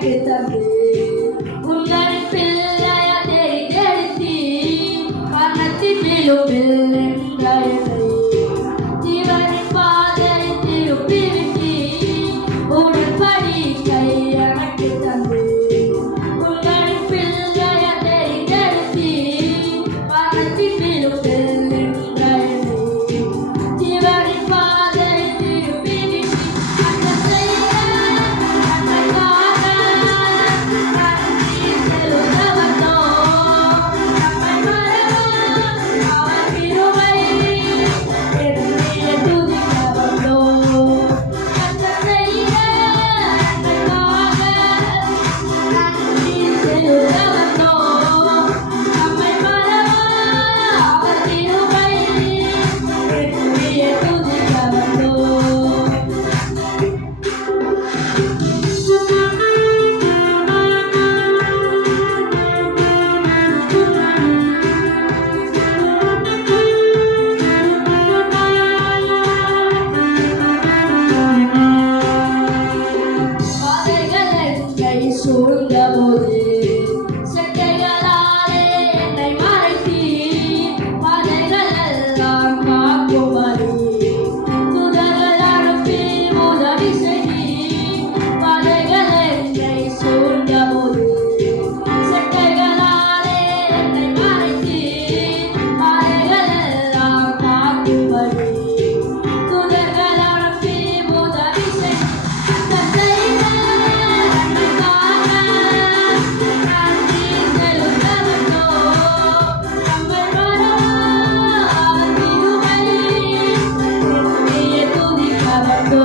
எனக்கு தந்து உங்கள் பிள்ளைய தேடி மரணத்தின் விழுவில் நின்றாயனை ஜீவனின் பாதை திருப்பி விட்டி உடன்படி கை எனக்கு தந்து உங்கள் பிள்ளைய தேடி மரணத்தின் விழுவில் நின்றாயனை ஜீவனின் பாதை திருப்பி விட்டி அந்த செய்ய நன்மைக்காக நன்றி செலுத்தவந்தோ நம்மை மறவா அவர் கிருபை என்னையே துதிக்கவந்தோ அந்த செய்ய நன்மைக்காக நன்றி செலுத்தவந்தோ நம்மை மறவா அவர் கிருபை என்னையே துதிக்கவந்தோ பாதைகள் என்னை சூழ்ந்தபோது செட்டைகளாலே என்னை மறைத்தீர் பாதைகள் எல்லாம் காக்கும்படி தூதர்கள் அனுப்பி உதவி செய்தீர் பாதைகள் என்னை சூழ்ந்தபோது செட்டைகளாலே என்னை மறைத்தீர் பாதைகள் எல்லாம் காக்கும்படி தூதர்கள் அனுப்பி உதவி செய்தீர் அந்த செய்த நன்மைக்காக நன்றி செலுத்தவந்தோ நம்மை மறவா அவர் கிருபை என்னையே துதிக்கவந்தோ